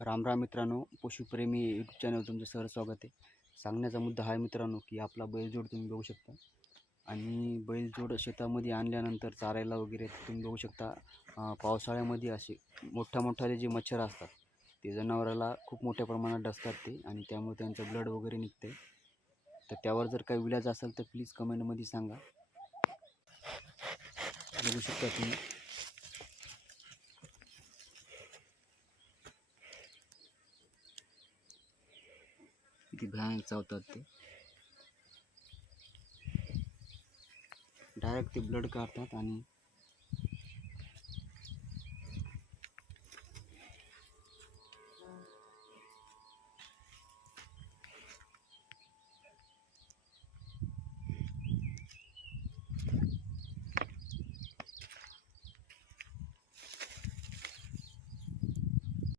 राम राम मित्रांनो, पशुप्रेमी YouTube channel तुमचं सहर्ष स्वागत आहे. सांगण्याचा मुद्दा हा आहे मित्रांनो, की आपला बैलजोड तुम्ही बघू शकता. आणि बैलजोड शेतामध्ये आणल्यानंतर चारायला वगैरे तुम्ही बघू शकता. पावसाळ्यामध्ये असे मोठ्या जे मच्छर असतात ते जनावराला खूप मोठ्या प्रमाणात डसतात ते, आणि त्यामुळे त्यांचं ब्लड वगैरे निघते. तर त्यावर जर काही इलाज असेल तर प्लीज कमेंटमध्ये सांगा. बघू शकता तुम्ही. किती भयानक चावतात ते. डायरेक्ट ते ब्लड काढतात आणि